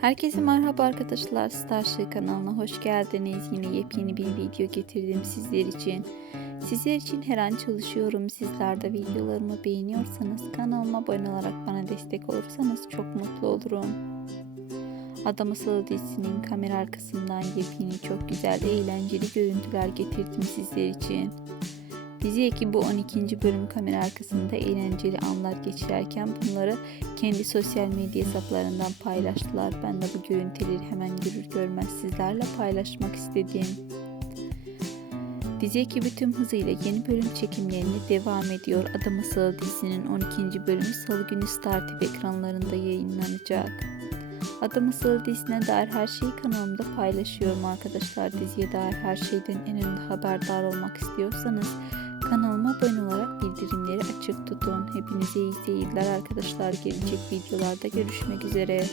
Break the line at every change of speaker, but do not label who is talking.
Herkese merhaba arkadaşlar. Starship kanalına hoş geldiniz. Yine yepyeni bir video getirdim sizler için. Sizler için her an çalışıyorum. Sizler de videolarımı beğeniyorsanız kanalıma abone olarak bana destek olursanız çok mutlu olurum. Adam Asılı dizisinin kamera arkasından yepyeni çok güzel eğlenceli görüntüler getirdim sizler için. Dizi ekibi 12. bölüm kamera arkasında eğlenceli anlar geçirerken bunları kendi sosyal medya hesaplarından paylaştılar. Ben de bu görüntüleri hemen görür görmez sizlerle paylaşmak istedim. Dizi ekibi tüm hızıyla yeni bölüm çekimlerine devam ediyor. Adam Asılı dizisinin 12. bölümü Salı günü Star TV ekranlarında yayınlanacak. Adam Asılı dizisine dair her şeyi kanalımda paylaşıyorum arkadaşlar. Diziye dair her şeyden en önde haberdar olmak istiyorsanız kanalıma abone olarak bildirimleri açık tutun. Hepinize iyi seyirler arkadaşlar. Gelecek videolarda görüşmek üzere.